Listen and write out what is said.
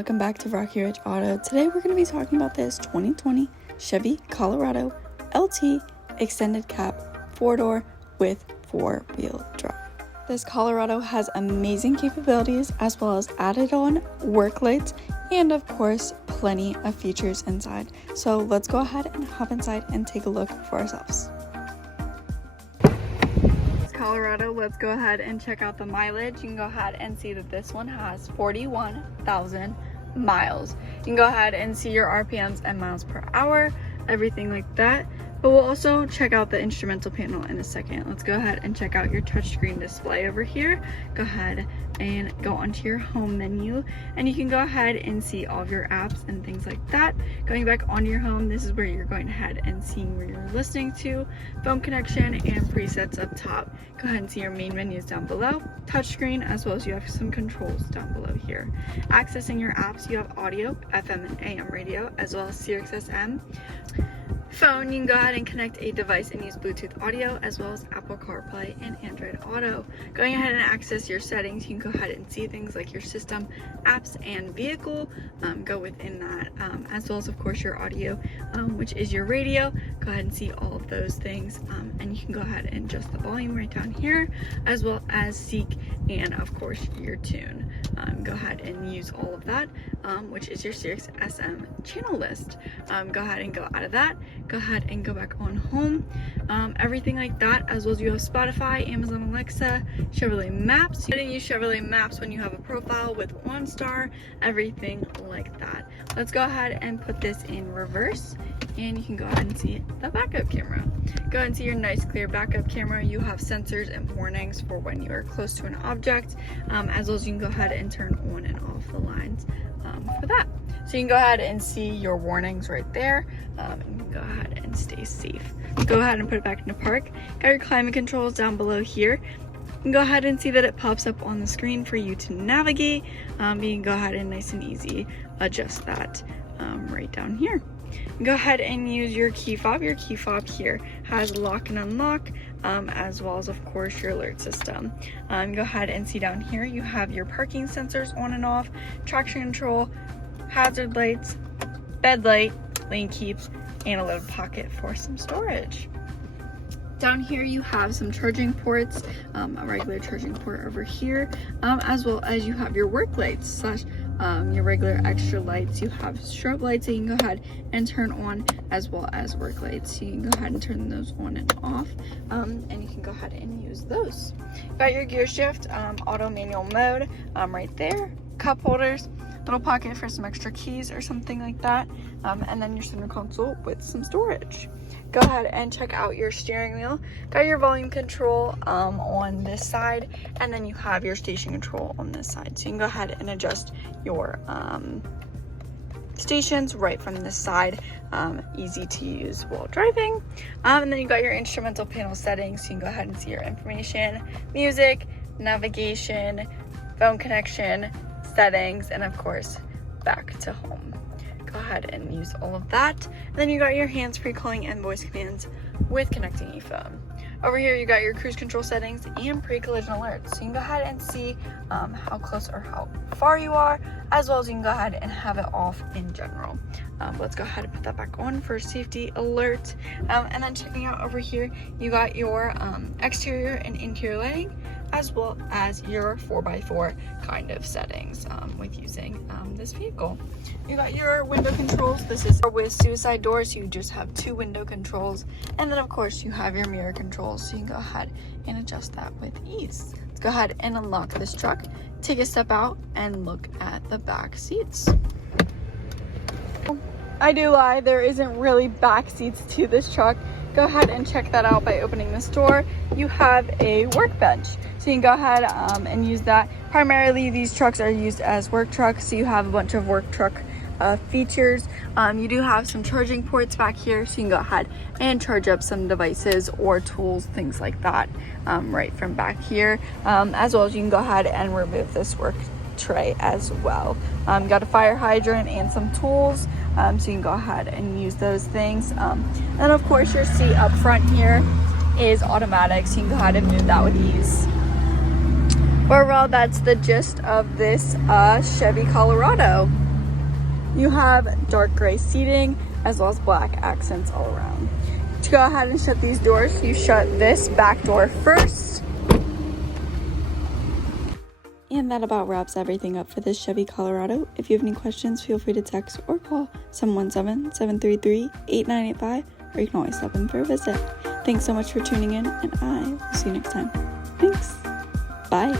welcome back to Rocky Ridge Auto. Today we're going to be talking about this 2020 Chevy Colorado LT extended cab 4-door with 4-wheel drive. This Colorado has amazing capabilities as well as added on work lights and of course plenty of features inside. So let's go ahead and hop inside and take a look for ourselves. Colorado, let's go ahead and check out the mileage. You can go ahead and see that this one has 41,000 miles. You can go ahead and see your RPMs and miles per hour, everything like that. But we'll also check out the instrumental panel in a second. Let's go ahead and check out your touchscreen display over here. Go ahead and go onto your home menu and you can go ahead and see all of your apps and things like that. Going back onto your home, this is where you're going ahead and seeing where you're listening to, phone connection and presets up top. Go ahead and see your main menus down below, touchscreen, as well as you have some controls down below here. Accessing your apps, you have audio, FM and AM radio, as well as Sirius XM. Phone, you can go ahead and connect a device and use Bluetooth audio as well as Apple CarPlay and Android Auto. Going ahead and access your settings, you can go ahead and see things like your system, apps, and vehicle. Go within that, as well as of course your audio, which is your radio. Go ahead and see all of those things, and you can go ahead and adjust the volume right down here, as well as seek and of course your tune. Go ahead and use all of that, which is your Sirius XM channel list. Go ahead and go out of that. Go ahead and go back on home, everything like that, as well as you have Spotify, Amazon Alexa, Chevrolet Maps. You can use Chevrolet Maps when you have a profile with 1-star, everything like that. Let's go ahead and put this in reverse and you can go ahead and see the backup camera. Go ahead and see your nice clear backup camera. You have sensors and warnings for when you are close to an object, as well as you can go ahead and turn on and off the lines for that. So you can go ahead and see your warnings right there, and you can go ahead and stay safe. Go ahead and put it back into park. Got your climate controls down below here. You can go ahead and see that it pops up on the screen for you to navigate. You can go ahead and nice and easy adjust that right down here. Go ahead and use your key fob. Your key fob here has lock and unlock, as well as of course your alert system. Go ahead and see down here you have your parking sensors on and off, traction control, hazard lights, bed light, lane keeps, and a little pocket for some storage. Down here you have some charging ports, a regular charging port over here, as well as you have your work lights slash your regular extra lights. You have strobe lights that you can go ahead and turn on, as well as work lights. So you can go ahead and turn those on and off, and you can go ahead and use those. Got your gear shift, auto manual mode right there, cup holders, little pocket for some extra keys or something like that, and then your center console with some storage. Go ahead and check out your steering wheel. Got your volume control on this side, and then you have your station control on this side. So you can go ahead and adjust your stations right from this side. Easy to use while driving. And then you got your instrumental panel settings. So you can go ahead and see your information, music, navigation, phone connection, settings, and of course back to home. Go ahead and use all of that. And then you got your hands-free calling and voice commands with connecting ePhone. Over here you got your cruise control settings and pre-collision alerts. So you can go ahead and see how close or how far you are, as well as you can go ahead and have it off in general. Let's go ahead and put that back on for safety alert. And then checking out over here, you got your exterior and interior lighting, as well as your 4x4 kind of settings with using this vehicle. You got your window controls. This is with suicide doors, so you just have 2 window controls. And then of course you have your mirror controls, so you can go ahead and adjust that with ease. Let's go ahead and unlock this truck, take a step out, and look at the back seats. I do lie, there isn't really back seats to this truck. Go ahead and check that out by opening this door. You have a workbench, so you can go ahead and use that. Primarily these trucks are used as work trucks, so you have a bunch of work truck features. You do have some charging ports back here, so you can go ahead and charge up some devices or tools, things like that, right from back here, as well as you can go ahead and remove this work tray as well. Got a fire hydrant and some tools, so you can go ahead and use those things. And of course your seat up front here is automatic, so you can go ahead and move that with ease. Overall, that's the gist of this Chevy Colorado. You have dark gray seating as well as black accents all around. To go ahead and shut these doors, you shut this back door first. And that about wraps everything up for this Chevy Colorado. If you have any questions, feel free to text or call 717-733-8985, or you can always stop in for a visit. Thanks so much for tuning in, and I will see you next time. Thanks. Bye.